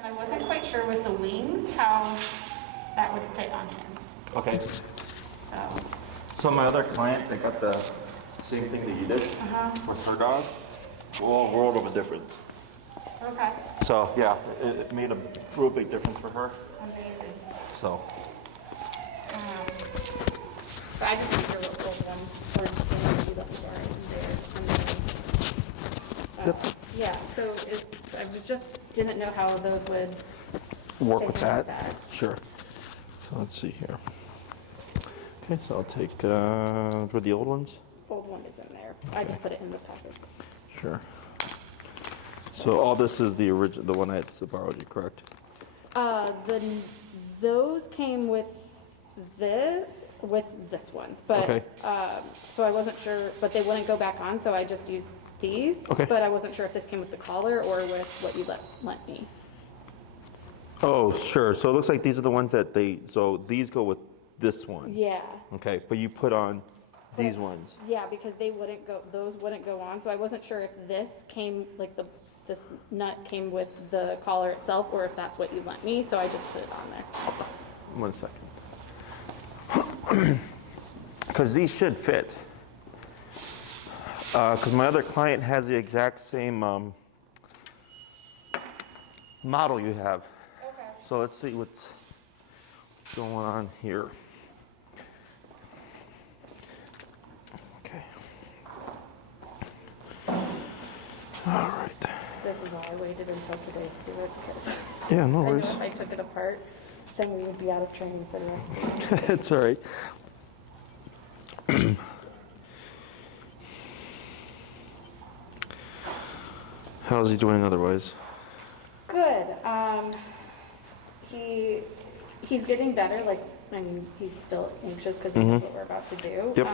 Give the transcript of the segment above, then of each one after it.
Then I wasn't quite sure with the wings how that would fit on him. Okay. So my other client, they got the same thing that you did with her dog. Well, world of a difference. Okay. So yeah, it made a real big difference for her. Amazing. So. So I just need your old one, or do that there. Yep. Yeah. So I just didn't know how those would Work with fit in that. Sure. So let's see here. Okay, so I'll take for the old ones. Old one is in there. Okay. I just put it in the packet. Sure. So all this is the original, the one I borrowed you, correct? Those came with this one, but okay. So I wasn't sure, but they wouldn't go back on, so I just used these. Okay. But I wasn't sure if this came with the collar or with what you lent me. Oh, sure. So it looks like these are the ones that so these go with this one. Yeah. Okay, but you put on these ones. Yeah, because those wouldn't go on, so I wasn't sure if this came, like this nut came with the collar itself, or if that's what you lent me, so I just put it on there. 1 second. Because these should fit. Because my other client has the exact same model you have. Okay. So let's see what's going on here. Okay. All right. This is why I waited until today to do it, because yeah, no I know worries. if I took it apart, then we would be out of training for the rest of the day. It's all right. How's he doing otherwise? Good. He's getting better. Like, I mean, he's still anxious because he knows what we're about to do. Yep.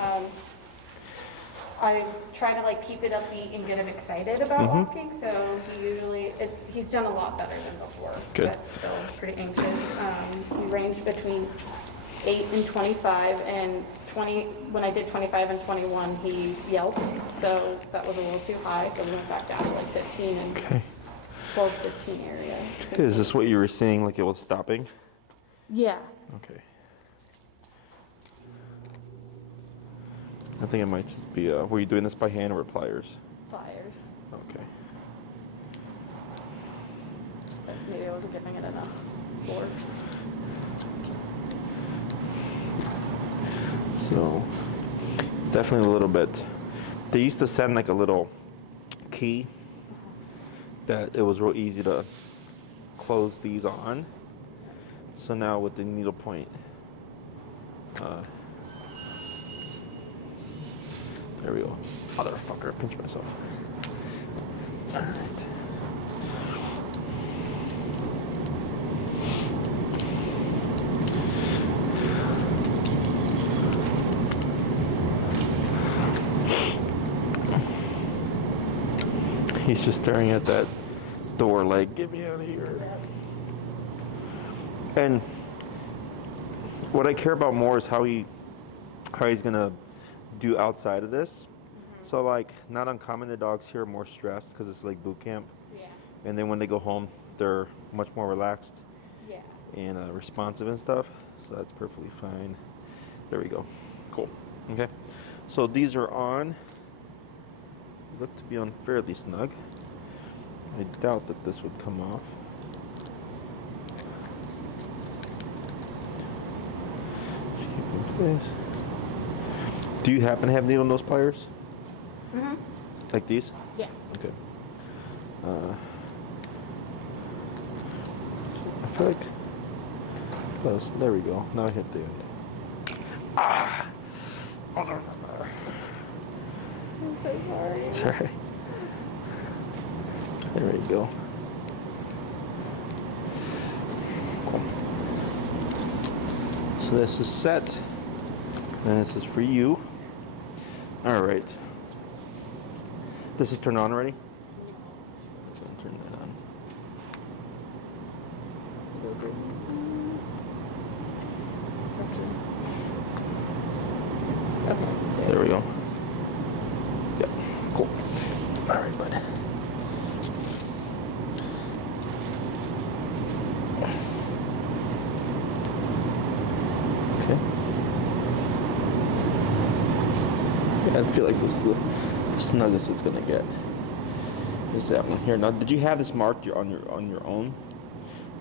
I try to like keep it upbeat and get him excited about walking. So he's done a lot better than before. Good. But still pretty anxious. He ranged between 8 and 25, and 20. When I did 25 and 21, he yelped. So that was a little too high. So we went back down to like 15 and 12, 15 area. So Is this what you were seeing? Like it was stopping? yeah. Okay. I think it might just be. Were you doing this by hand or with pliers? Pliers. Okay. But maybe I wasn't giving it enough force. So it's definitely a little bit. They used to send like a little key that it was real easy to close these on. So now with the needle point, there we go. Motherfucker, pinch myself. All right. He's just staring at that door like, get me out of here. And what I care about more is how he's gonna do outside of this. So like, not uncommon, the dogs here are more stressed because it's like boot camp. Yeah. And then when they go home, they're much more relaxed Yeah. and responsive and stuff. So that's perfectly fine. There we go. Cool. Okay. So these are on. Look to be on fairly snug. I doubt that this would come off. Just keep in place. Do you happen to have needle nose pliers? Mm-hmm. Like these? Yeah. Okay. I feel like plus there we go. Now I hit the end. Ah! Oh, no. I'm so sorry. It's alright. There we go. Cool. So this is set, and this is for you. All right. This is turned on already? So I'll turn that on. Okay. There we go. Yep. Cool. All right, bud. feel like this is the snuggest it's gonna get. Is that one here? Now, did you have this marked on your own,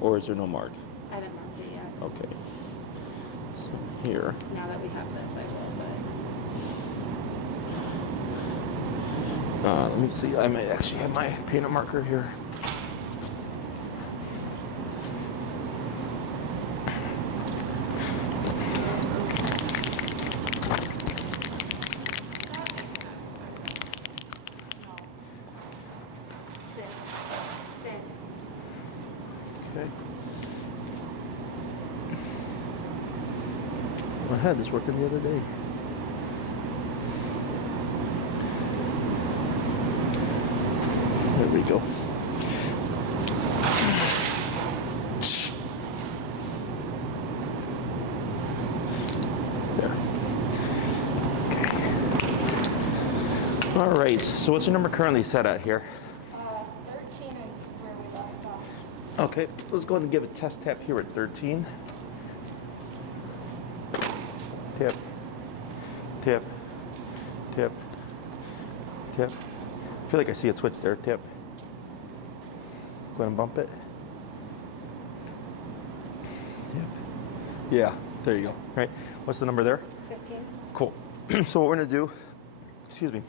or is there no mark? I haven't marked it yet. Okay. So here. Now that we have this, I will, Let me see. I might actually have my painter marker here. Okay. I had this working the other day. There we go. There. Okay. All right. So what's your number currently set at here? 13 is where we left off. Okay. Let's go ahead and give a test tap here at 13. Tip. Tip. Tip. Tip. I feel like I see a switch there. Tip. Go ahead and bump it. Tip. Yeah, there you go. Right. What's the number there? 15. Cool. So what we're gonna do, excuse me.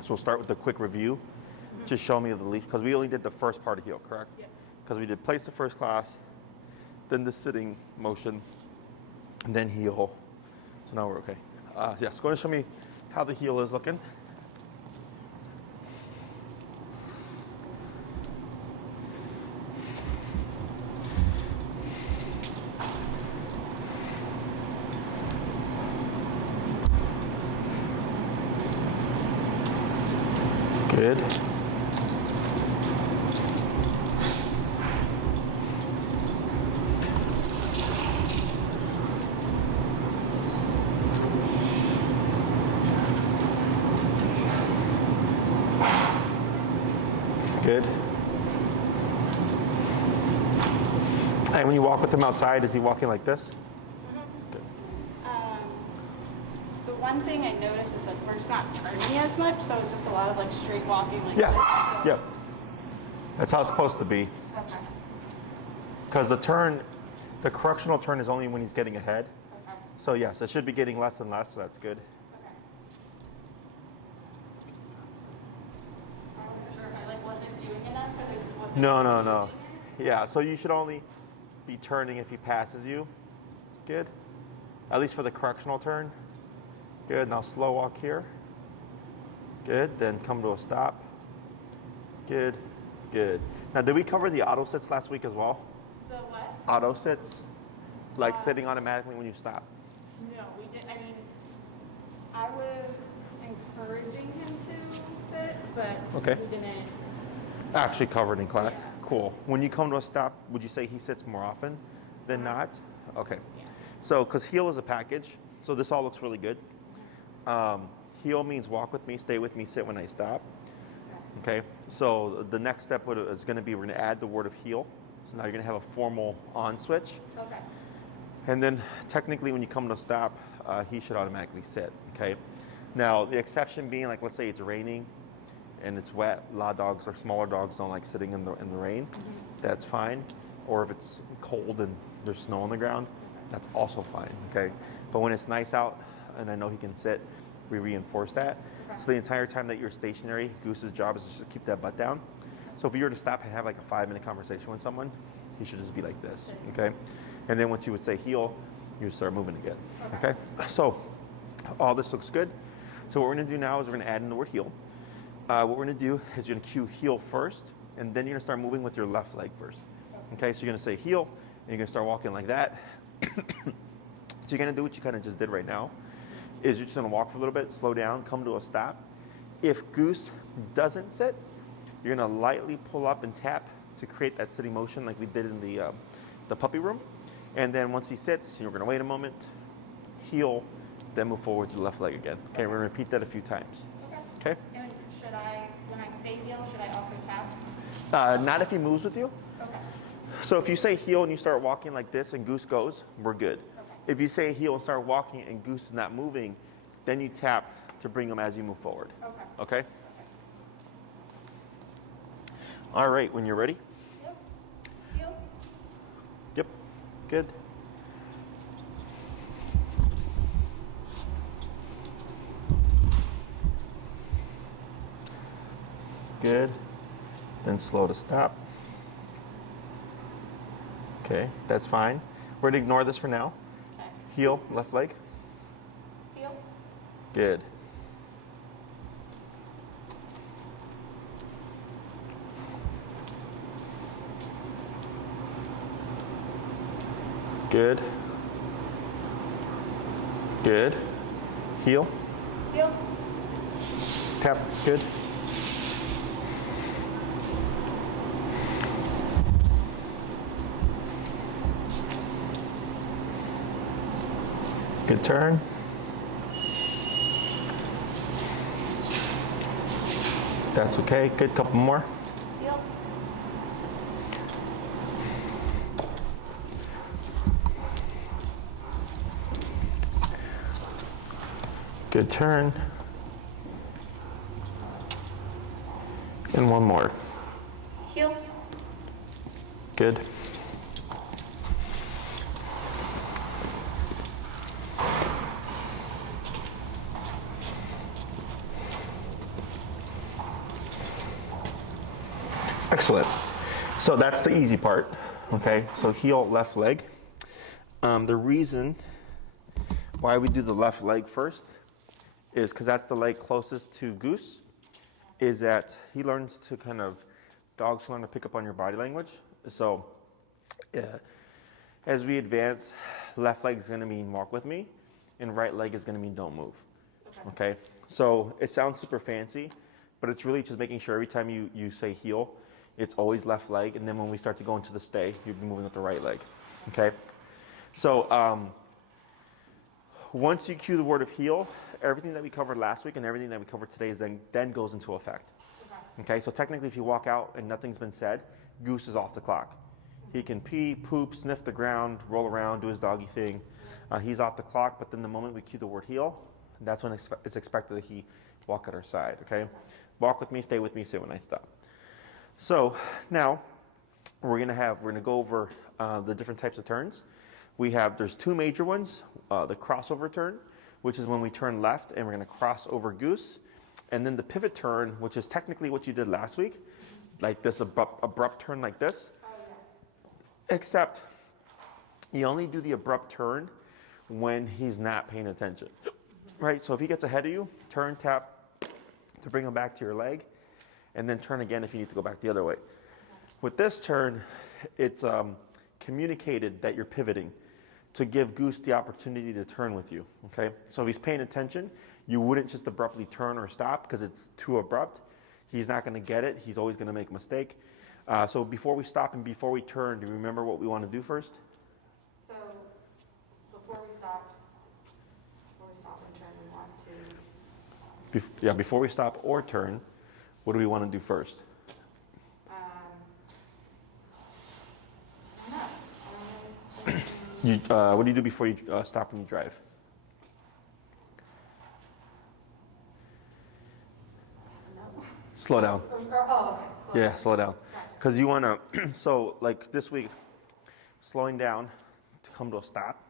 So we'll start with a quick review. Just show me the leash, because we only did the first part of heel, correct? Yeah. Because we did place the first class, then the sitting motion, and then heel. So now we're okay. Yes, go ahead and show me how the heel is looking. Good. Good. And when you walk with him outside, is he walking like this? Good. The one thing I noticed is that we're just not turning as much, so it's just a lot of like straight walking like Yeah. this. Yeah. That's how it's supposed to be. Okay. Because the turn, the correctional turn is only when he's getting ahead. Okay. So yes, it should be getting less and less, so that's good. Okay. I wasn't sure if I like wasn't doing enough because I just wasn't. No. Yeah, so you should only be turning if he passes you. Good. At least for the correctional turn. Good. Now slow walk here. Good. Then come to a stop. Good. Good. Now, did we cover the auto sits last week as well? The what? Auto sits? Like sitting automatically when you stop? No, we did. I mean, I was encouraging him to sit, but Okay. we didn't. Actually covered in class? Yeah. Cool. When you come to a stop, would you say he sits more often than not? Okay. Yeah. So, because heel is a package, so this all looks really good. Heel means walk with me, stay with me, sit when I stop. Okay, so the next step is going to be we're going to add the word of heel. So now you're going to have a formal on switch. Okay. And then technically when you come to a stop, he should automatically sit. Okay. Now the exception being, like, let's say it's raining and it's wet. A lot of dogs or smaller dogs don't like sitting in the rain. That's fine. Or if it's cold and there's snow on the ground, that's also fine. Okay. But when it's nice out and I know he can sit, we reinforce that. Okay. So the entire time that you're stationary, Goose's job is just to keep that butt down. So if you were to stop and have like a 5-minute conversation with someone, he should just be like this, okay? And then once you would say heel, you would start moving again, okay? So all this looks good. So what we're gonna do now is we're gonna add in the word heel. What we're gonna do is you're gonna cue heel first, and then you're gonna start moving with your left leg first. Okay, so you're gonna say heel, and you're gonna start walking like that. So you're gonna do what you kind of just did right now, is you're just gonna walk for a little bit, slow down, come to a stop. If Goose doesn't sit, you're gonna lightly pull up and tap to create that sitting motion like we did in the puppy room. And then once he sits, you're gonna wait a moment, heel, then move forward to the left leg again. Okay, we're gonna repeat that a few times. Okay? And should I, when I say heel, should I also tap? Not if he moves with you. Okay. So if you say heel and you start walking like this and Goose goes, we're good. Okay. If you say heel and start walking and Goose is not moving, then you tap to bring them as you move forward. Okay. Okay? All right, when you're ready. Yep. Heel. Yep. Good. Good. Then slow to stop. Okay, that's fine. We're going to ignore this for now. Okay. Heel, left leg. Heel. Good. Good. Good. Heel. Heel. Tap. Good. Good turn. That's okay. Good. Couple more. Heel. Good turn. And one more. Heel. Good. Excellent. So that's the easy part. Okay, so heel, left leg. The reason why we do the left leg first is because that's the leg closest to Goose, is that he learns to dogs learn to pick up on your body language. So as we advance, left leg is going to mean walk with me, and right leg is going to mean don't move. Okay? So it sounds super fancy, but it's really just making sure every time you say heel, it's always left leg, and then when we start to go into the stay, you'll be moving with the right leg. Okay? So once you cue the word of heel, everything that we covered last week and everything that we covered today is then goes into effect. Okay, so technically if you walk out and nothing's been said, Goose is off the clock. He can pee, poop, sniff the ground, roll around, do his doggy thing. He's off the clock, but then the moment we cue the word heel, that's when it's expected that he walk at our side, okay? Walk with me, stay with me, say when I stop. So now we're gonna go over the different types of turns. There's two major ones, the crossover turn, which is when we turn left and we're gonna cross over Goose. And then the pivot turn, which is technically what you did last week, like this abrupt turn like this. Except you only do the abrupt turn when he's not paying attention, right? So if he gets ahead of you, turn, tap to bring him back to your leg, and then turn again if you need to go back the other way. With this turn, it's communicated that you're pivoting to give Goose the opportunity to turn with you, okay? So if he's paying attention, you wouldn't just abruptly turn or stop because it's too abrupt. He's not going to get it. He's always going to make a mistake. So before we stop and before we turn, do you remember what we want to do first? So before we stop and turn, we want to. Before we stop or turn, what do we want to do first? What do you do before you stop when you drive? No. Slow down. Oh, okay. Yeah, slow down. Because you want to, so like this week, slowing down to come to a stop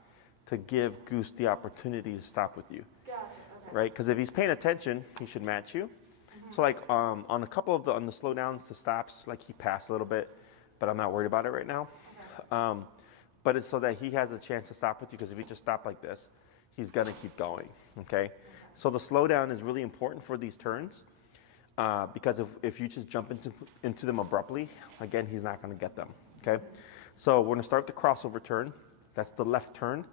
to give Goose the opportunity to stop with you. Gotcha. Okay. Right? Because if he's paying attention, he should match you. Mm-hmm. So like on a couple of on the slow downs to stops, like he passed a little bit, but I'm not worried about it right now. Okay. But it's so that he has a chance to stop with you, because if he just stopped like this, he's going to keep going, okay? So the slowdown is really important for these turns, because if you just jump into them abruptly, again, he's not going to get them, okay? So we're going to start the crossover turn. That's the left turn,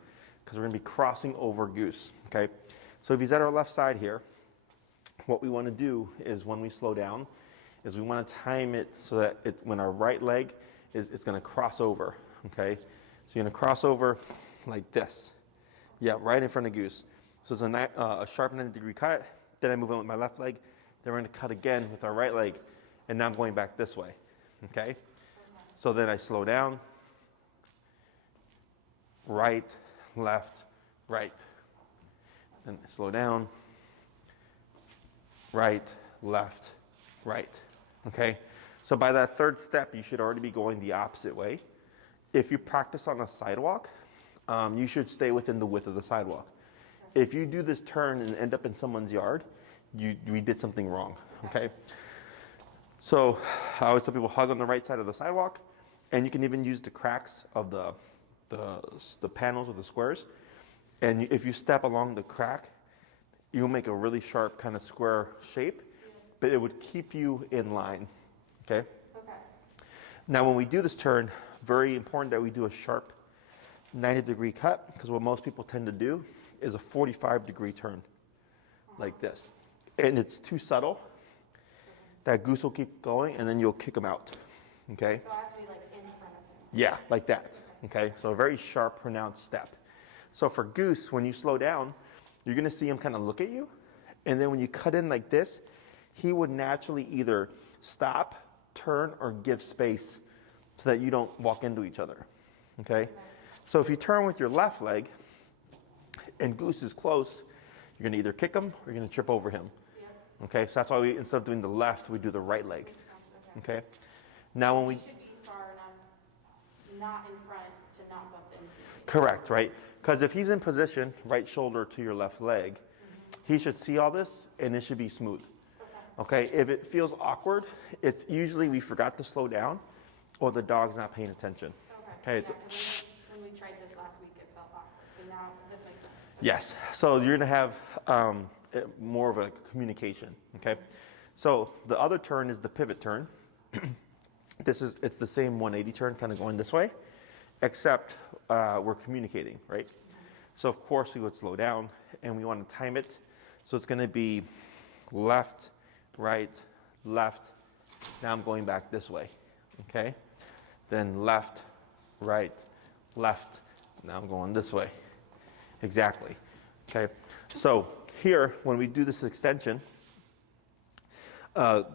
because we're going to be crossing over Goose, okay? So if he's at our left side here, what we want to do is when we slow down, is we want to time it so that when our right leg it's going to cross over, okay? So you're going to cross over like this. Yeah, right in front of Goose. So it's a sharp 90-degree cut. Then I move on with my left leg. Then we're going to cut again with our right leg. And now I'm going back this way. Okay? So then I slow down. Right, left, right. Then I slow down. right, left, right. Okay? So by that third step, you should already be going the opposite way. If you practice on a sidewalk, you should stay within the width of the sidewalk. If you do this turn and end up in someone's yard, we did something wrong. Okay? So I always tell people hug on the right side of the sidewalk, and you can even use the cracks of the panels or the squares. And if you step along the crack, you'll make a really sharp kind of square shape, but it would keep you in line. Okay? Okay. Now when we do this turn, very important that we do a sharp 90-degree cut, because what most people tend to do is a 45-degree turn, like this. And it's too subtle. That Goose will keep going, and then you'll kick him out. Okay? So I have to be like in front of him. Yeah, like that. Okay? So a very sharp, pronounced step. So for Goose, when you slow down, you're going to see him kind of look at you. And then when you cut in like this, he would naturally either stop, turn, or give space so that you don't walk into each other. Okay? So if you turn with your left leg and Goose is close, you're going to either kick him or you're going to trip over him. Okay? So that's why we, instead of doing the left, we do the right leg. Okay? Now when we... You should be far enough, not in front, to not bump into you. Correct, right? Because if he's in position, right shoulder to your left leg, he should see all this and it should be smooth. Okay, if it feels awkward, it's usually we forgot to slow down or the dog's not paying attention. Okay, Yeah, when we tried this last week, it felt awkward. So now this makes sense. yes, so you're going to have more of a communication. Okay, so the other turn is the pivot turn. It's the same 180 turn, kind of going this way, except we're communicating, right? So of course we would slow down and we want to time it. So it's going to be left, right, left. Now I'm going back this way, okay? Then left, right, left. Now I'm going this way. Exactly, okay? So here, when we do this extension,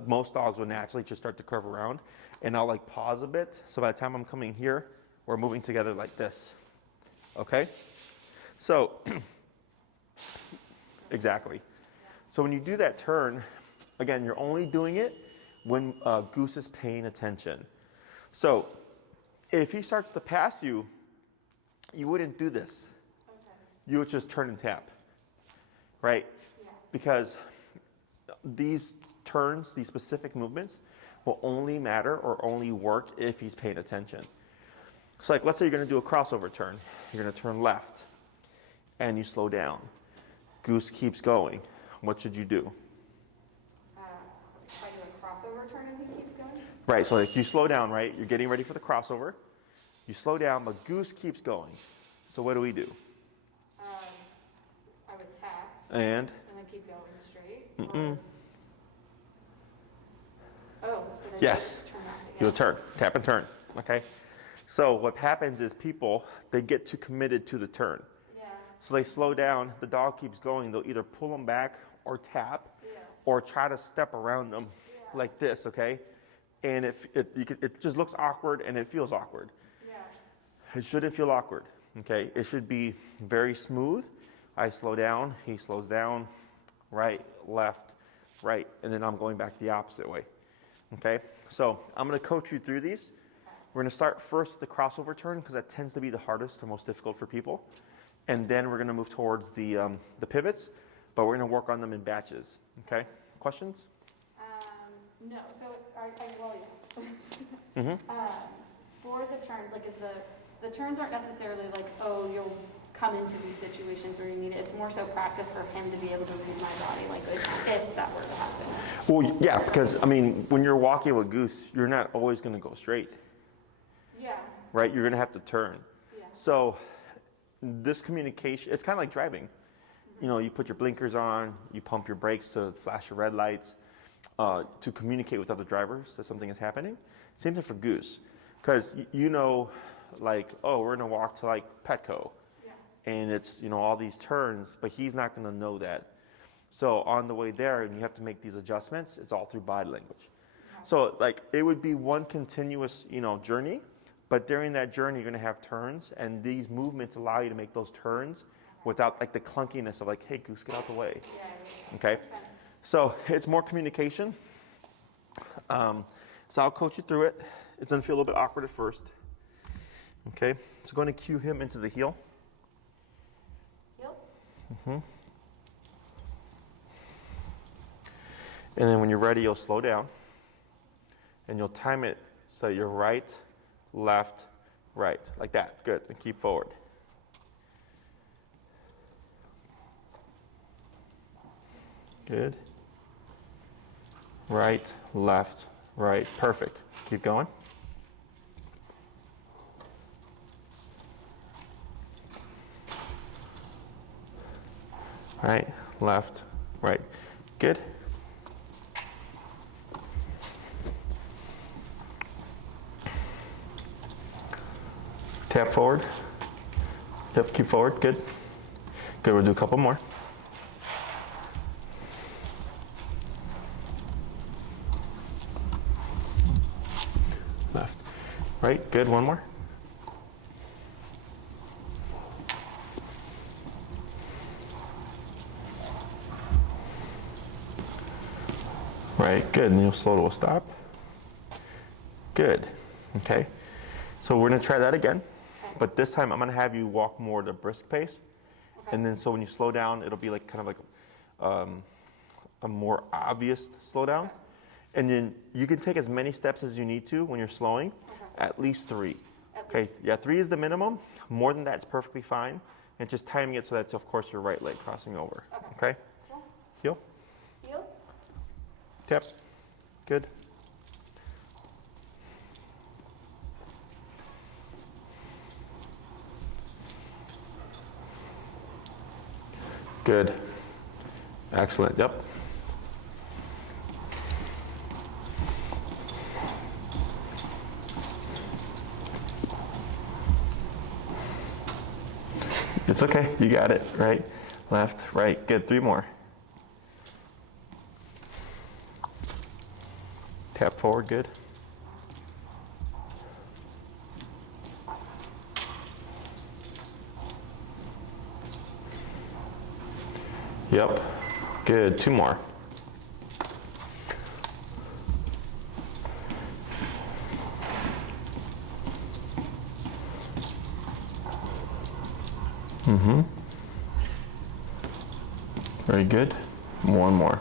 most dogs will naturally just start to curve around, and I'll like pause a bit. So by the time I'm coming here, we're moving together like this, okay? So, exactly. So when you do that turn, again, you're only doing it when Goose is paying attention. So if he starts to pass you, you wouldn't do this. Okay. You would just turn and tap, right? Yeah. Because these turns, these specific movements, will only matter or only work if he's paying attention. So like, let's say you're going to do a crossover turn. You're going to turn left, and you slow down. Goose keeps going. What should you do? If I do a crossover turn and he keeps going? Right, so like you slow down, right? You're getting ready for the crossover. You slow down, but Goose keeps going. So what do we do? I would tap. And then keep going straight. Mm-mm. Oh. Then Yes. Turn that You'll again. turn, tap and turn, okay? So what happens is people, they get too committed to the turn. Yeah. So they slow down, the dog keeps going, they'll either pull them back or tap, Yeah. or try to step around them like this, okay? And it just looks awkward and it feels awkward. Yeah. It shouldn't feel awkward, okay? It should be very smooth. I slow down, he slows down, right, left, right, and then I'm going back the opposite way, okay? So I'm gonna coach you through these. We're gonna start first with the crossover turn because that tends to be the hardest or most difficult for people. And then we're gonna move towards the pivots, but we're gonna work on them in batches, okay? Questions? No. So well, yes. Mm-hmm. For the turns, like the turns aren't necessarily like, oh, you'll come into these situations where you need it. It's more so practice for him to be able to read my body language if that were to happen. Well, yeah, because I mean, when you're walking with Goose, you're not always gonna go straight, Yeah. right? You're gonna have to turn. Yeah. So this communication, it's kind of like driving. You know, you put your blinkers on, you pump your brakes to flash your red lights, to communicate with other drivers that something is happening. Same thing for Goose, because you know, like, oh, we're gonna walk to like Petco, and it's, you know, all these turns, but he's not gonna know that. So on the way there, and you have to make these adjustments, it's all through body language. So like, it would be one continuous, you know, journey, but during that journey, you're gonna have turns, and these movements allow you to make those turns without like the clunkiness of like, hey, Goose, get out the way. Yeah. Okay? So it's more communication. So I'll coach you through it. It's gonna feel a little bit awkward at first. Okay, so going to cue him into the heel. Heel. And then when you're ready, you'll slow down. And you'll time it so you're right, left, right, like that. Good, and keep forward. Good. Right, left, right, perfect. Keep going. Right, left, right. Good. Tap forward. Yep, keep forward. Good. Good, we'll do a couple more. Left. Right, good, one more. Right, good, and you'll slow to a stop. Good, okay. So we're gonna try that again, but this time I'm gonna have you walk more at a brisk pace. Okay. And then so when you slow down, it'll be like kind of like a more obvious slowdown. And then you can take as many steps as you need to when you're slowing, at least 3. Okay, yeah, 3 is the minimum. More than that is perfectly fine. And just timing it so that's, of course, your right leg crossing over. Okay? Cool. Heel. Heel. Tap. Good. Good. Excellent. Yep. It's okay. You got it. Right, left, right. Good. 3 more. Tap forward. Good. Yep. Good. 2 more. Very good. 1 more.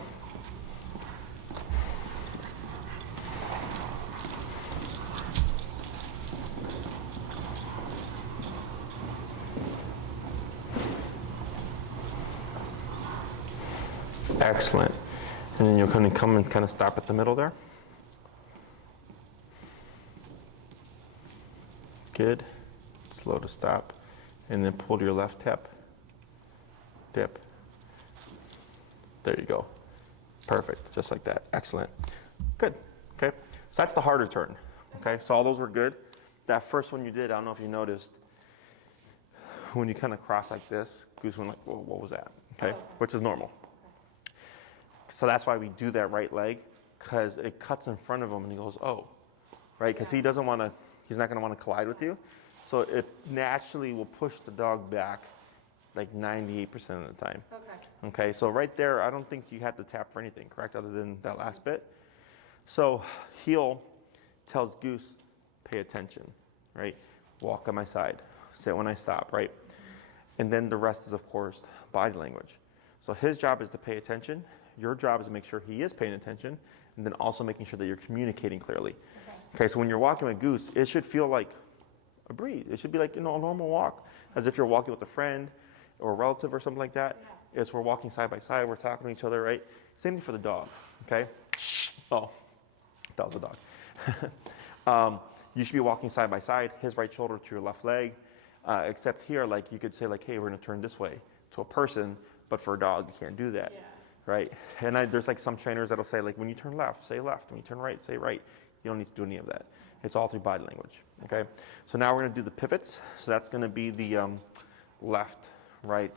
Excellent. And then you'll come and kind of stop at the middle there. Good. Slow to stop. And then pull to your left tap. Dip. There you go. Perfect. Just like that. Excellent. Good. Okay. So that's the harder turn. Okay. So all those were good. That first one you did, I don't know if you noticed, when you kind of cross like this, Goose went like, whoa, what was that? Okay. Which is normal. So that's why we do that right leg, because it cuts in front of him and he goes, oh, right? Because he doesn't want to, he's not going to want to collide with you. So it naturally will push the dog back like 98% of the time. Okay. Okay, so right there, I don't think you had to tap for anything, correct? Other than that last bit. So heel tells Goose, pay attention, right? Walk on my side, sit when I stop, right? And then the rest is, of course, body language. So his job is to pay attention. Your job is to make sure he is paying attention, and then also making sure that you're communicating clearly. Okay, so when you're walking with Goose, it should feel like a breeze. It should be like, a normal walk, as if you're walking with a friend or a relative or something like that. It's we're walking side by side, we're talking to each other, right? Same thing for the dog, okay? Oh, that was a dog. You should be walking side by side, his right shoulder to your left leg, except here, like you could say like, hey, we're gonna turn this way to a person, but for a dog, you can't do that. Right? And there's like some trainers that'll say like, when you turn left, say left. When you turn right, say right. You don't need to do any of that. It's all through body language, okay? So now we're gonna do the pivots. So that's gonna be the left, right,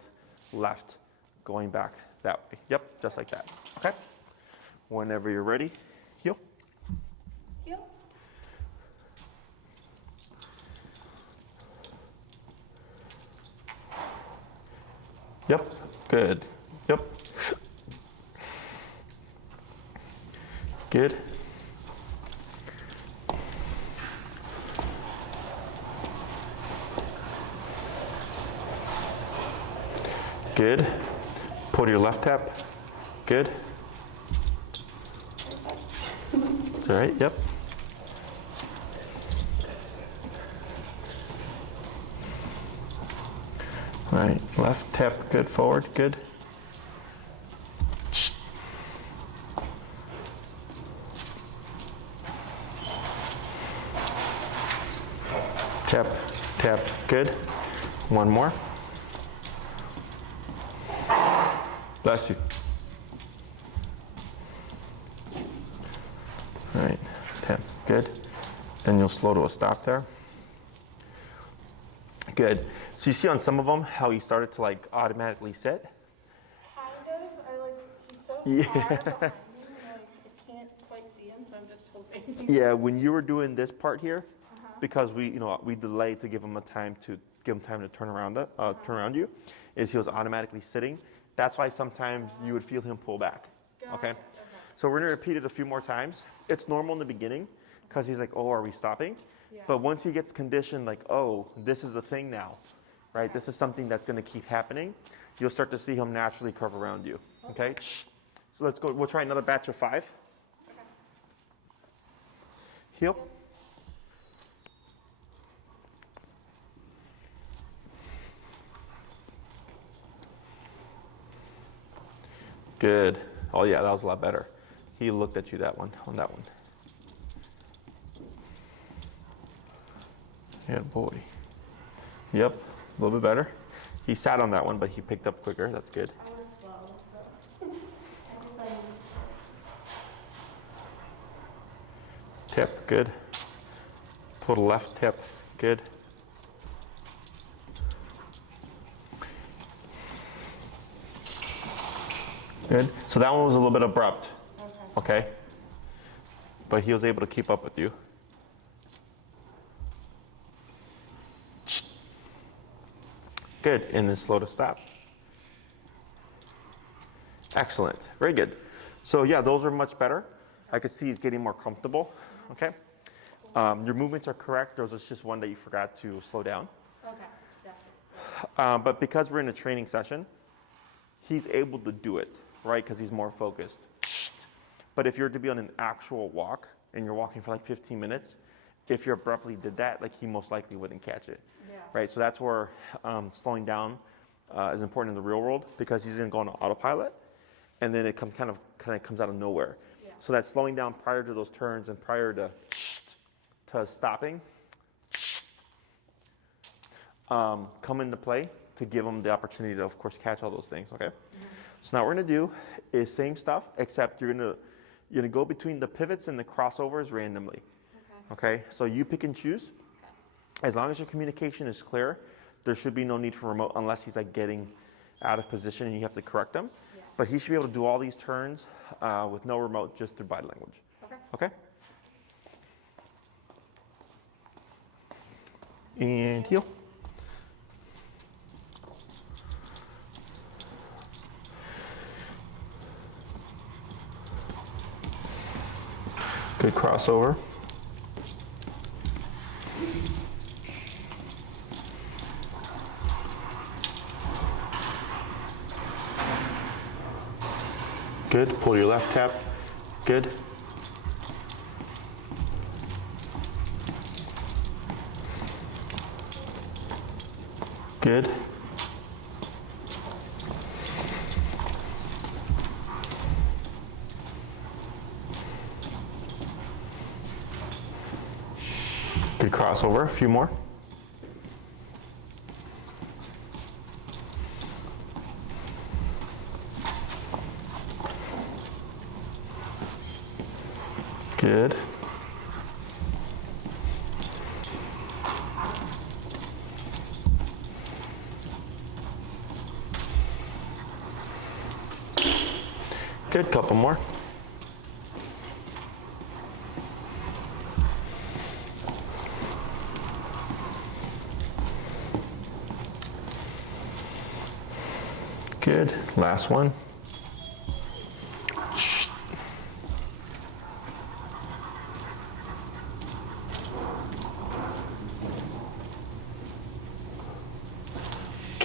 left, going back that way. Yep, just like that, okay? Whenever you're ready, heel. Heel. Yep, good, yep. Good. Good. Pull to your left tap. Good. All right, yep. All right, left tap, good, forward, good. Tap, tap, good. One more. Bless you. All right, tap, good. Then you'll slow to a stop there. Good. So you see on some of them how he started to like automatically sit? Kind of. He's so Yeah. far behind me, I can't quite see him, so I'm just hoping. Yeah, when you were doing this part here, because we delayed to give him time to turn around you, is he was automatically sitting. That's why sometimes you would feel him pull back. Okay? So we're gonna repeat it a few more times. It's normal in the beginning, because he's like, oh, are we stopping? Yeah. But once he gets conditioned, like, oh, this is a thing now, right? This is something that's gonna keep happening. You'll start to see him naturally curve around you. Okay? So let's go. We'll try another batch of 5. Okay. Heel. Good. Oh yeah, that was a lot better. He looked at you on that one. Yeah, boy. Yep, a little bit better. He sat on that one, but he picked up quicker. That's good. I was slow, so. Tip, good. Pull to left, tip, good. Good. So that one was a little bit abrupt. Okay. But he was able to keep up with you. Good. And then slow to stop. Excellent. Very good. So yeah, those are much better. I could see he's getting more comfortable. Okay. Your movements are correct. There was just one that you forgot to slow down. Okay, definitely. But because we're in a training session, he's able to do it, right? Because he's more focused. But if you're to be on an actual walk and you're walking for like 15 minutes, if you abruptly did that, like he most likely wouldn't catch it, Yeah. right? So that's where slowing down is important in the real world, because he's going to go on autopilot, and then it kind of comes out of nowhere. Yeah. So that slowing down prior to those turns and prior to stopping come into play to give him the opportunity to, of course, catch all those things. Okay. So now what we're going to do is same stuff, except you're going to go between the pivots and the crossovers randomly. Okay. So you pick and choose. As long as your communication is clear, there should be no need for remote unless he's like getting out of position and you have to correct him. Yeah. But he should be able to do all these turns with no remote, just through body language. Okay. Okay. And heel. Good crossover. Good. Pull your left tap. Good. Good. Good crossover. A few more. Good. Good, couple more. Good, last one.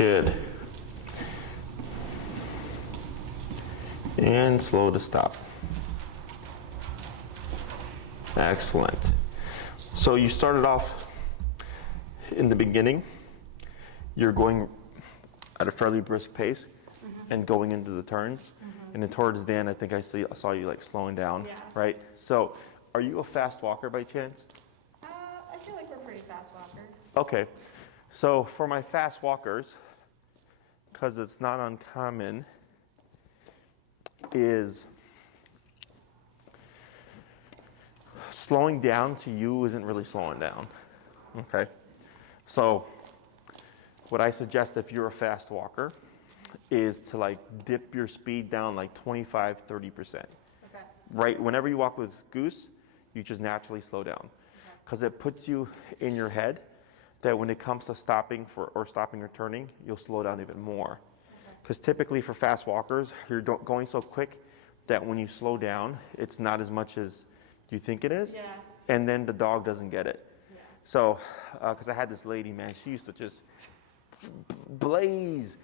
Good. And slow to stop. Excellent. So you started off in the beginning, you're going at a fairly brisk pace and going into the turns. And then towards the end, I think I saw you like slowing down, right? So are you a fast walker by chance? I feel like we're pretty fast walkers. Okay. So for my fast walkers, because it's not uncommon, is slowing down to you isn't really slowing down, okay? So what I suggest if you're a fast walker is to like dip your speed down like 25, 30%. Okay. Right, whenever you walk with Goose, you just naturally slow down. Because it puts you in your head that when it comes to stopping or turning, you'll slow down even more. Because typically for fast walkers, you're going so quick that when you slow down, it's not as much as you think it is. Yeah. And then the dog doesn't get it. Yeah. So, because I had this lady, man, she used to just blaze.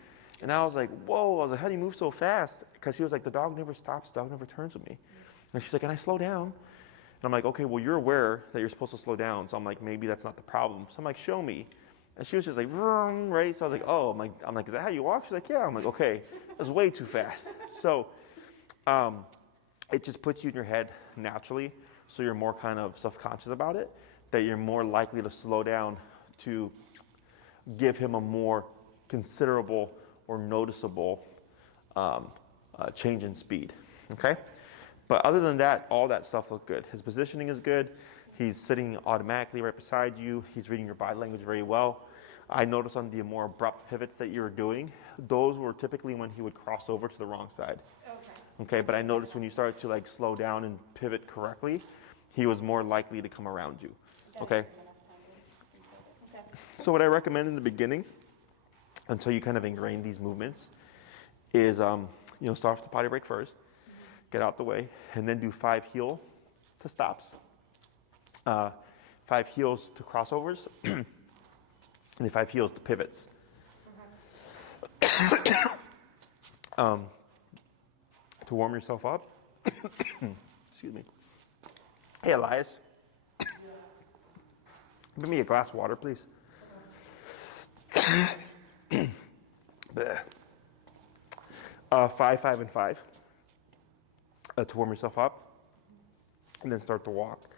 And I was like, whoa, I was like, how do you move so fast? Because she was like, the dog never stops, the dog never turns with me. And she's like, can I slow down? And I'm like, okay, well, you're aware that you're supposed to slow down. So I'm like, maybe that's not the problem. So I'm like, show me. And she was just like, vroom, right? So I was like, oh, I'm like, is that how you walk? She's like, yeah. I'm like, okay, that's way too fast. So it just puts you in your head naturally. So you're more kind of self-conscious about it, that you're more likely to slow down to give him a more considerable or noticeable change in speed, okay? But other than that, all that stuff looked good. His positioning is good. He's sitting automatically right beside you. He's reading your body language very well. I noticed on the more abrupt pivots that you were doing, those were typically when he would cross over to the wrong side. Okay, but I noticed when you started to like slow down and pivot correctly, he was more likely to come around you, okay? So what I recommend in the beginning, until you kind of ingrain these movements, is start off the potty break first, get out the way, and then do 5 heel to stops, 5 heels to crossovers, and then 5 heels to pivots. To warm yourself up. Excuse me. Hey, Elias. Give me a glass of water, please. 5, 5, and 5 to warm yourself up, and then start to walk.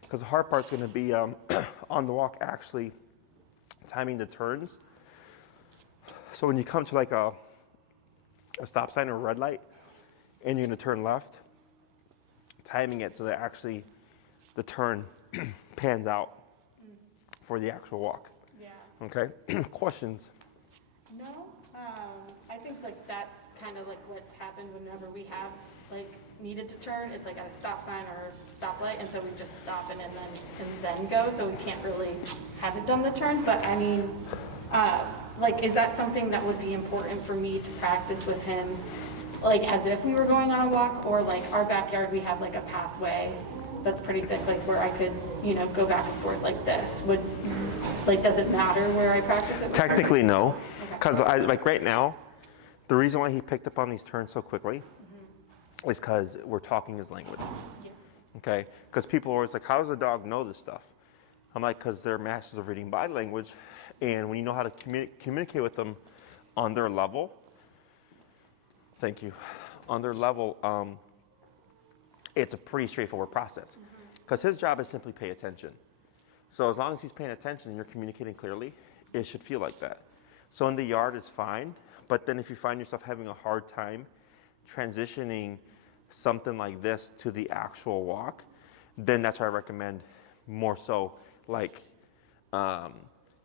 Because the hard part's going to be on the walk, actually timing the turns. So when you come to like a stop sign or a red light, and you're going to turn left, timing it so that actually the turn pans out for the actual walk. Yeah. Okay? Questions? No, I think like that's kind of like what's happened whenever we have like needed to turn. It's like at a stop sign or a stoplight, and so we just stop and then go. So we can't really haven't done the turn. But I mean, like, is that something that would be important for me to practice with him? Like as if we were going on a walk, or like our backyard, we have like a pathway that's pretty thick, like where I could, go back and forth like this. Does it matter where I practice it? Technically, no. Because like right now, the reason why he picked up on these turns so quickly is because we're talking his language. Yeah. Okay? Because people are always like, how does a dog know this stuff? I'm like, because they're masters of reading body language, and when you know how to communicate with them on their level, thank you, on their level, it's a pretty straightforward process. Because his job is simply pay attention. So as long as he's paying attention and you're communicating clearly, it should feel like that. So in the yard, it's fine. But then if you find yourself having a hard time transitioning something like this to the actual walk, then that's why I recommend more so, like,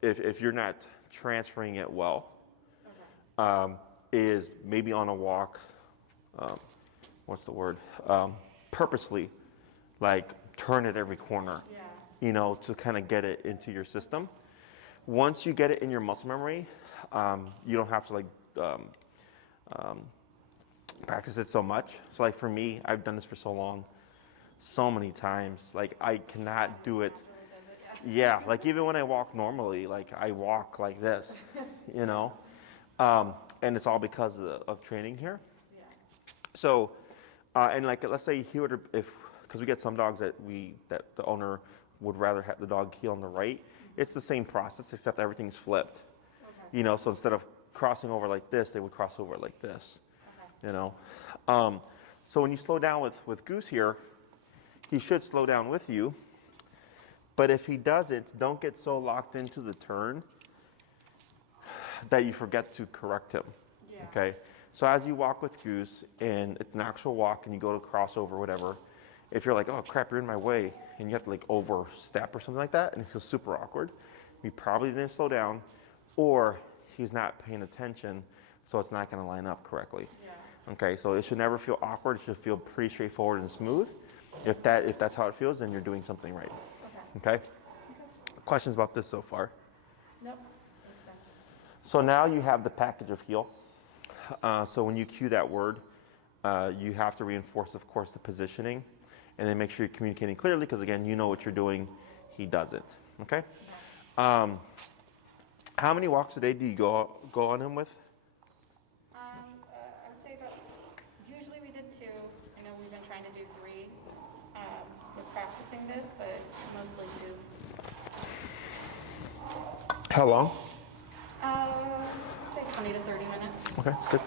if you're not transferring it well, is maybe on a walk, purposely, like turn at every corner, to kind of get it into your system. Once you get it in your muscle memory, you don't have to practice it so much. So like for me, I've done this for so long, so many times, like I cannot do it. Yeah, like even when I walk normally, like I walk like this, And it's all because of training here. Yeah. So, and like let's say he would, if because we get some dogs that the owner would rather have the dog heel on the right. It's the same process except everything's flipped. Okay. You know, so instead of crossing over like this, they would cross over like this. Okay. You know, so when you slow down with Goose here, he should slow down with you. But if he doesn't, don't get so locked into the turn that you forget to correct him. Yeah. Okay. So as you walk with Goose and it's an actual walk and you go to cross over, whatever, if you're like, oh crap, you're in my way, and you have to like overstep or something like that, and it feels super awkward, you probably didn't slow down, or he's not paying attention, so it's not going to line up correctly. Yeah. Okay, so it should never feel awkward. It should feel pretty straightforward and smooth. If that's how it feels, then you're doing something right. Okay. Okay. Questions about this so far? Nope. Makes sense. So now you have the package of heel. So when you cue that word, you have to reinforce, of course, the positioning, and then make sure you're communicating clearly, because again, you know what you're doing, he doesn't. Okay. How many walks a day do you go on him with? I would say that usually we did 2. I know we've been trying to do 3 with practicing this, but mostly 2. How long? Say 20 to 30 minutes. Okay, that's good.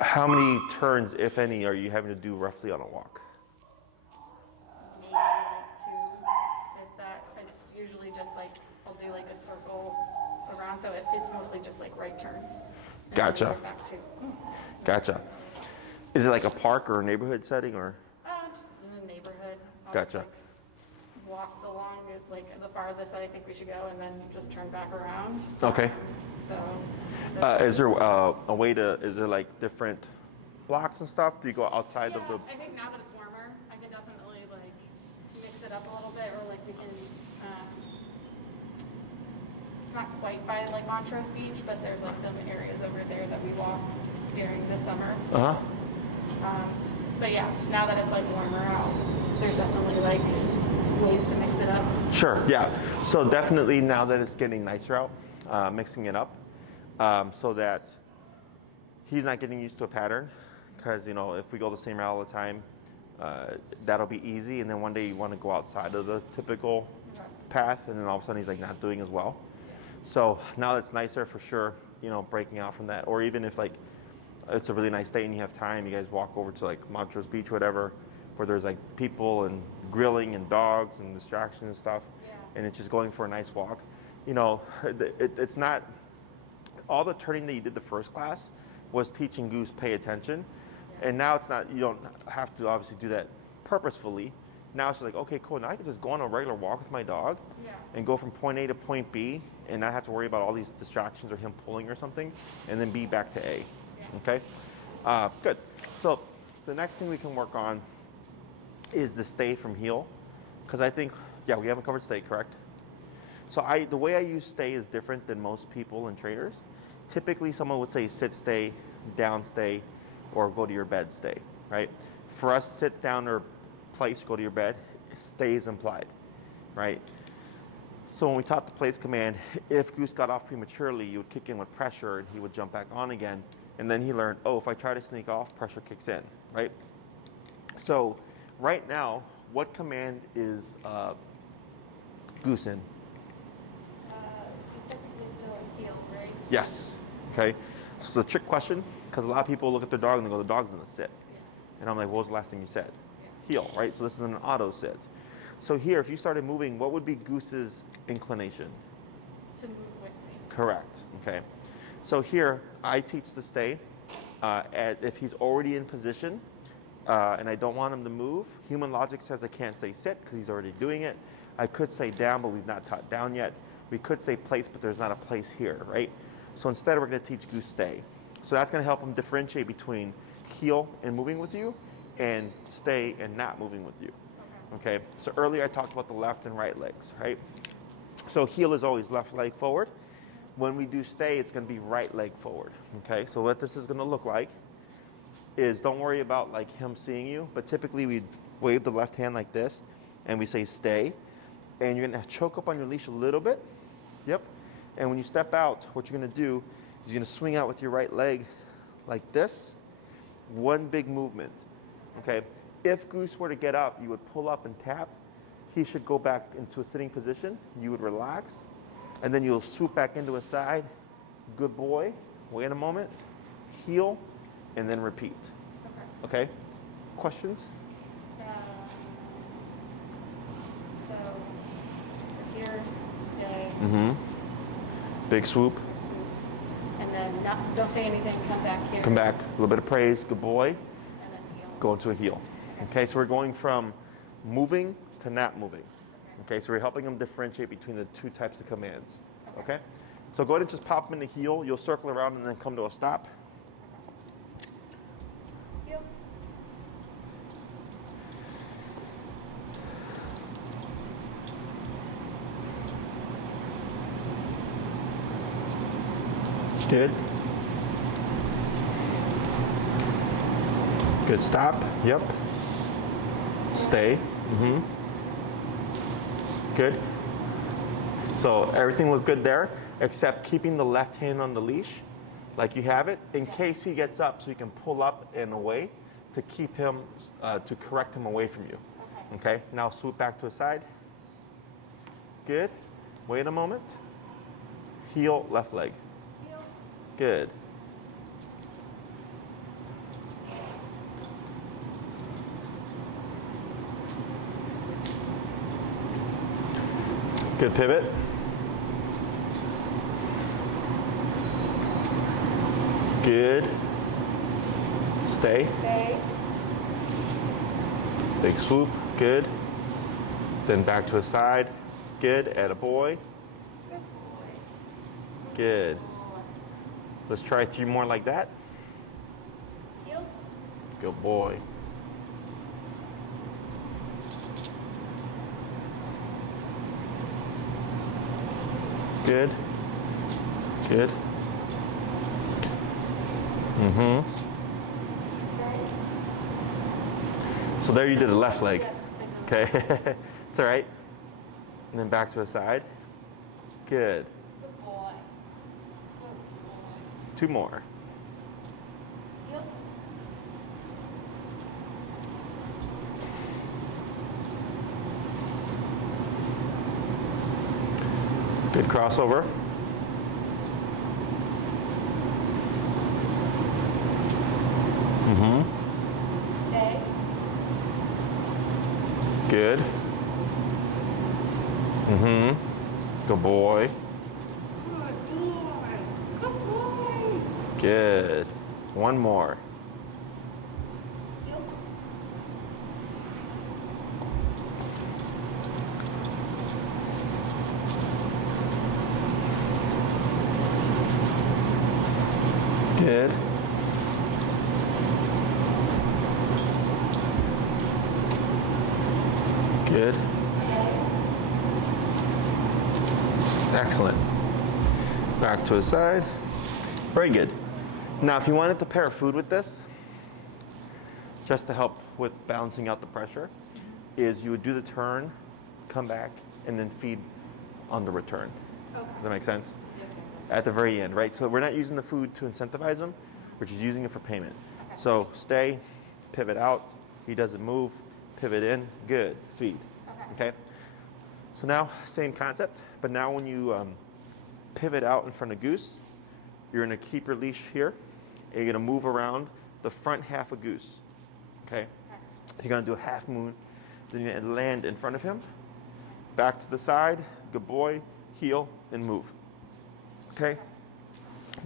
How many turns, if any, are you having to do roughly on a walk? Maybe like 2. If that, it's usually just like I'll do like a circle around, so it's mostly just like right turns. And Gotcha. then back to. Gotcha. Is it like a park or a neighborhood setting, or? Just in the neighborhood. I'll Gotcha. Just, like, walk along it, like the farthest that I think we should go, and then just turn back around. Okay. Is there a way to? Is there like different blocks and stuff? Do you go outside yeah, of the? I think now that it's warmer, I can definitely like mix it up a little bit, or like we can. Not quite by like Montrose Beach, but there's like some areas over there that we walk during the summer. But yeah, now that it's like warmer out, there's definitely like ways to mix it up. Sure. Yeah. So definitely now that it's getting nicer out, mixing it up, so that he's not getting used to a pattern. Because you know, if we go the same route all the time, that'll be easy. And then one day you want to go outside of the typical path, and then all of a sudden he's like not doing as well. So now that it's nicer, for sure, you know, breaking out from that. Or even if like it's a really nice day and you have time, you guys walk over to like Montrose Beach, whatever, where there's like people and grilling and dogs and distractions and stuff, and it's just going for a nice walk. You know, it's not all the turning that you did the first class was teaching Goose pay attention, and now it's not. You don't have to obviously do that purposefully. Now it's like, okay, cool. Now I can just go on a regular walk with my dog and go from point A to point B and not have to worry about all these distractions or him pulling or something, and then B back to A. Okay, good. So the next thing we can work on is the stay from heel, because I think, we haven't covered stay, correct? So the way I use stay is different than most people and trainers. Typically someone would say sit stay, down stay, or go to your bed stay, right? For us, sit down or place, go to your bed, stay is implied, right? So when we taught the place command, if Goose got off prematurely, you would kick in with pressure and he would jump back on again. And then he learned, oh, if I try to sneak off, pressure kicks in, right? So right now, what command is Goose in? He's technically still in heel, right? Yes. Okay. So it's a trick question, because a lot of people look at their dog and they go, the dog's in a sit. And I'm like, what was the last thing you said? Heel, right? So this is an auto sit. So here, if you started moving, what would be Goose's inclination? To move with me. Correct. Okay. So here, I teach the stay as if he's already in position and I don't want him to move. Human logic says I can't say sit because he's already doing it. I could say down, but we've not taught down yet. We could say place, but there's not a place here, right? So instead, we're going to teach Goose stay. So that's going to help him differentiate between heel and moving with you and stay and not moving with you. Okay. So earlier I talked about the left and right legs, right? So heel is always left leg forward. When we do stay, it's going to be right leg forward. Okay. So what this is going to look like is, don't worry about like him seeing you, but typically we wave the left hand like this and we say stay, and you're going to choke up on your leash a little bit. Yep. And when you step out, what you're gonna do is you're gonna swing out with your right leg like this. One big movement, okay? If Goose were to get up, you would pull up and tap. He should go back into a sitting position. You would relax, and then you'll swoop back into a side. Good boy. Wait a moment. Heel, and then repeat. Okay? Questions? So, here, stay. Big swoop. And then don't say anything, come back here. Come back. A little bit of praise. Good boy. And then heel. Go into a heel. Okay, so we're going from moving to not moving. Okay, so we're helping them differentiate between the two types of commands. Okay? So go ahead and just pop them in the heel. You'll circle around and then come to a stop. Heel. Good. Good. Stop. Yep. Stay. Good. So everything looked good there, except keeping the left hand on the leash, like you have it, in case he gets up, so you can pull up and away to keep him, to correct him away from you. Okay. Now swoop back to the side. Good. Wait a moment. Heel, left leg. Heel. Good. Good pivot. Good. Stay. Stay. Big swoop. Good. Then back to the side. Good. Attaboy. Good boy. Good. Let's try 3 more like that. Heel. Good boy. Good. Good. So there you did the left leg. Okay. It's all right. And then back to the side. Good. Good boy. Good boy. 2 more. Heel. Good crossover. Stay. Good. Good boy. Good boy. Good boy. Good. 1 more. Heel. Good. Good. Excellent. Back to the side. Very good. Now, if you wanted to pair a food with this, just to help with balancing out the pressure, is you would do the turn, come back, and then feed on the return. Okay. Does that make sense? At the very end, right? So we're not using the food to incentivize him, we're just using it for payment. So stay, pivot out, he doesn't move, pivot in, good, feed. Okay? So now, same concept, but now when you pivot out in front of Goose, you're gonna keep your leash here, and you're gonna move around the front half of Goose. Okay? You're gonna do a half moon, then you're gonna land in front of him, back to the side, good boy, heel, and move. Okay?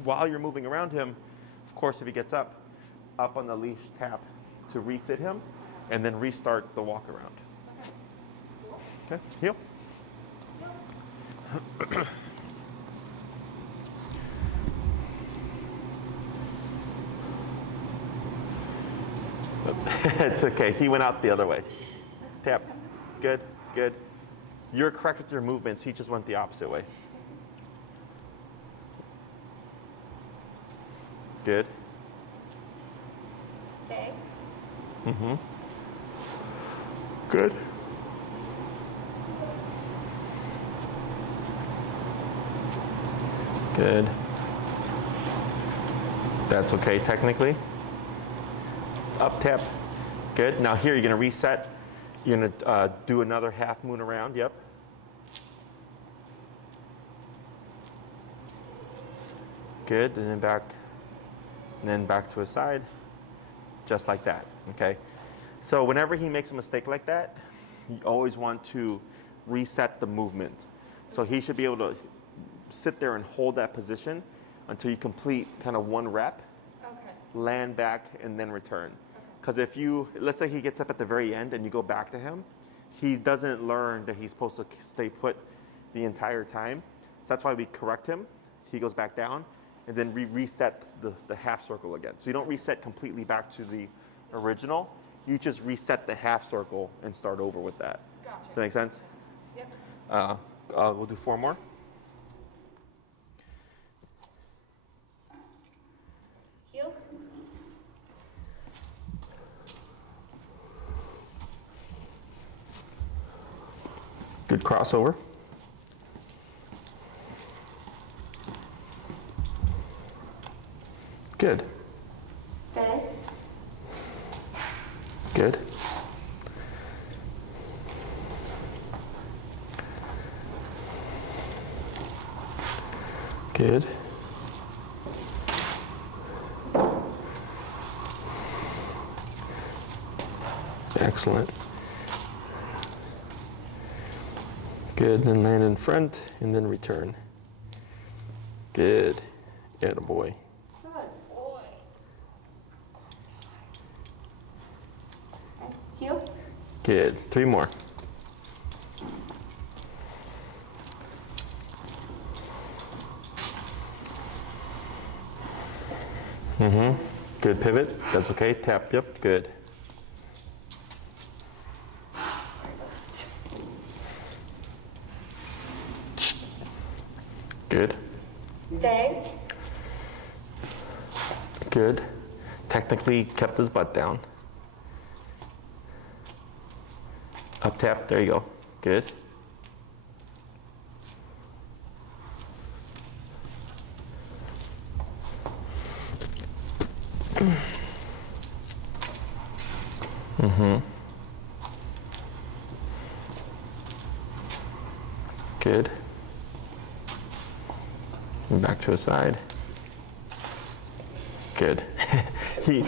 While you're moving around him, of course, if he gets up on the leash tap to resit him, and then restart the walk around. Okay, heel. It's okay, he went out the other way. Tap, good, good. You're correct with your movements, he just went the opposite way. Good. Stay. Good. Good. That's okay technically. Up tap. Good. Now here you're going to reset. You're going to do another half moon around. Yep. Good. And then back to his side. Just like that. Okay. So whenever he makes a mistake like that, you always want to reset the movement. So he should be able to sit there and hold that position until you complete kind of one rep. Okay. Land back and then return. Because if you, let's say he gets up at the very end and you go back to him, he doesn't learn that he's supposed to stay put the entire time. So that's why we correct him. He goes back down and then reset the half circle again. So you don't reset completely back to the original. You just reset the half circle and start over with that. Gotcha. Does that make sense? Yep. We'll do 4 more. Heel. Good crossover. Good. Stay. Good. Good. Excellent. Good, then land in front and then return. Good. Attaboy. Good boy. Okay. Heel. Good. 3 more. Good pivot. That's okay. Tap. Yep. Good. Good. Stay. Good. Technically kept his butt down. Up tap. There you go. Good. Good. And back to his side. Good. He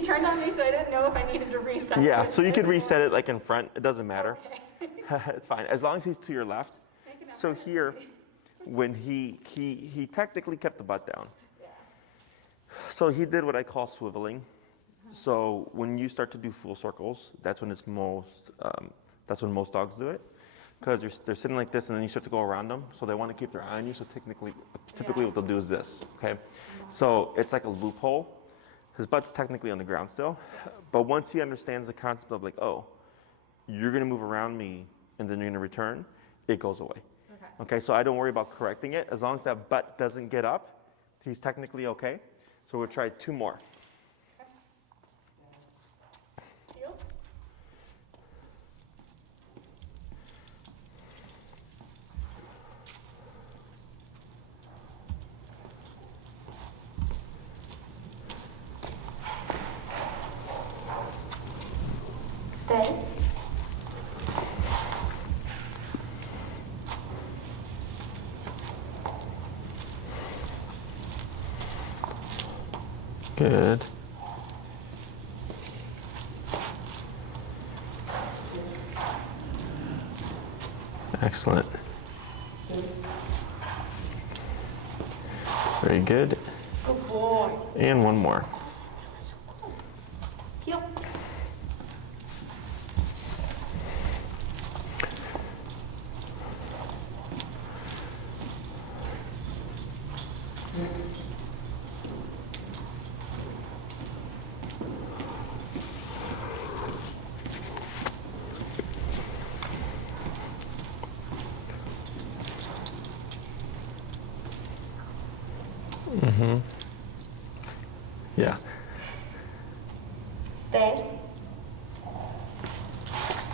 turned on me, so I didn't know if I needed to reset. yeah, so you could reset it like in front. It doesn't matter. Okay. It's fine as long as he's to your left. So here, when he technically kept the butt down. Yeah. So he did what I call swiveling. So when you start to do full circles, that's when it's most. That's when most dogs do it, because they're sitting like this, and then you start to go around them. So they want to keep their eye on you. So typically, what they'll do is this. Okay, so it's like a loophole. His butt's technically on the ground still, but once he understands the concept of like, oh, you're gonna move around me, and then you're gonna return, it goes away. Okay, so I don't worry about correcting it. As long as that butt doesn't get up, he's technically okay. So we'll try 2 more. Heel. Stay. Good. Excellent. Very good. Good boy. And 1 more. Heel. Yeah. Stay.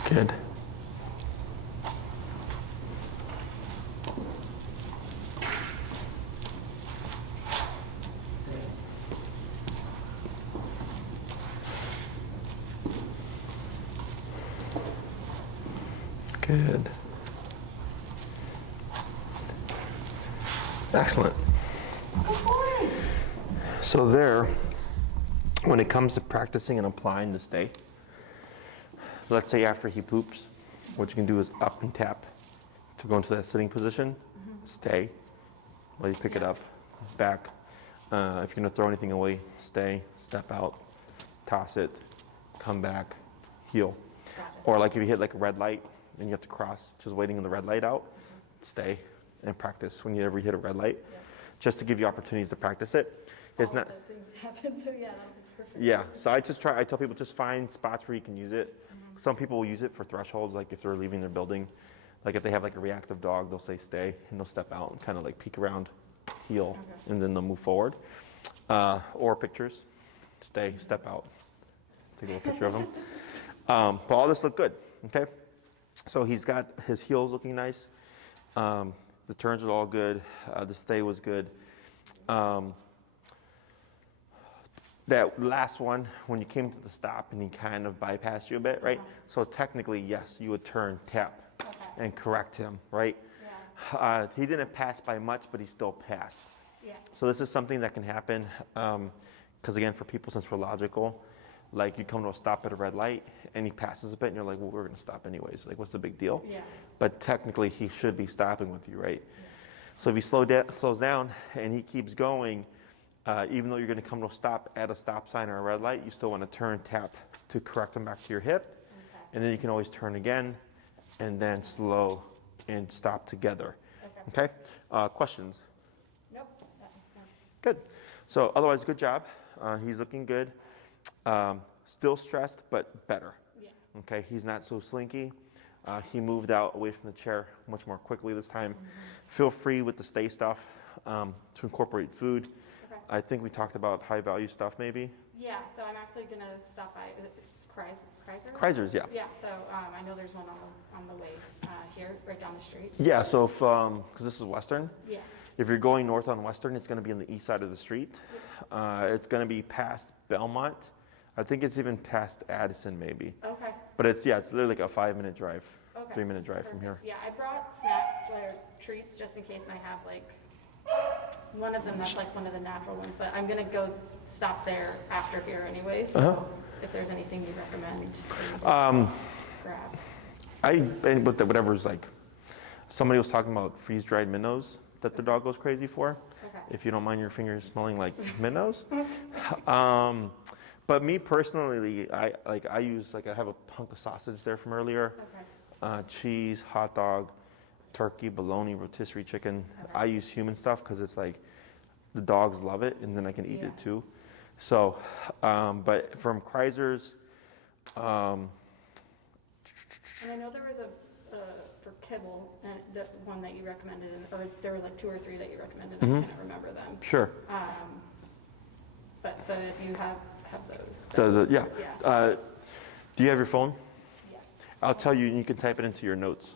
Good. Good. Excellent. So there, when it comes to practicing and applying the stay, let's say after he poops, what you can do is up and tap to go into that sitting position, stay, let you pick it up, back. If you're gonna throw anything away, stay, step out, toss it, come back, heel. Gotcha. Or like if you hit like a red light and you have to cross, just waiting on the red light out, stay and practice when you ever hit a red light, just to give you opportunities to practice it. It's All not. of those things happen, so yeah, that'll be perfect. Yeah, so I tell people just find spots where you can use it. Some people will use it for thresholds, like if they're leaving their building. Like if they have like a reactive dog, they'll say stay, and they'll step out and kind of like peek around, heel, and then they'll move forward. Or pictures, stay, step out, take a little picture of them. But all this looked good, okay? So he's got his heels looking nice. The turns are all good. The stay was good. That last one, when you came to the stop and he kind of bypassed you a bit, right? So technically, yes, you would turn, tap, and correct him, right? Yeah. He didn't pass by much, but he still passed. Yeah. So this is something that can happen, because again, for people, since we're logical, like you come to a stop at a red light and he passes a bit and you're like, well, we're gonna stop anyways. Like, what's the big deal? Yeah. But technically, he should be stopping with you, right? So if he slows down and he keeps going, even though you're going to come to a stop at a stop sign or a red light, you still want to turn, tap to correct him back to your hip. And then you can always turn again and then slow and stop together. Okay? Questions? Nope, that makes sense. Good. So otherwise, good job. He's looking good. Still stressed, but better. Yeah. Okay, he's not so slinky. He moved out away from the chair much more quickly this time. Feel free with the stay stuff to incorporate food. Okay. I think we talked about high value stuff maybe. Yeah, so I'm actually gonna stop by, is it Kreiser? Kreisers, yeah. Yeah, so I know there's one on the way here, right down the street. Yeah, so if, because this is Western, Yeah. if you're going north on Western, it's going to be on the east side of the street. It's going to be past Belmont. I think it's even past Addison maybe. Okay. But it's literally like a 5-minute drive, Okay. 3-minute drive from here. Yeah, I brought snacks or treats just in case, and I have like one of them that's like one of the natural ones, but I'm gonna go stop there after here anyways. So if there's anything you recommend, grab. But whatever's like, somebody was talking about freeze-dried minnows that the dog goes crazy for. Okay. If you don't mind your fingers smelling like minnows. But me personally, I use I have a hunk of sausage there from earlier. Okay. Cheese, hot dog, turkey, bologna, rotisserie chicken. Okay. I use human stuff because it's like the dogs love it, and then I can eat Yeah. it too. So, but from Kreiser's, And I know there was for kibble, and the one that you recommended, or there was like 2 or 3 that you recommended. I can't remember them. sure. But so if you have those. Yeah. Yeah. Do you have your phone? Yes. I'll tell you, and you can type it into your notes.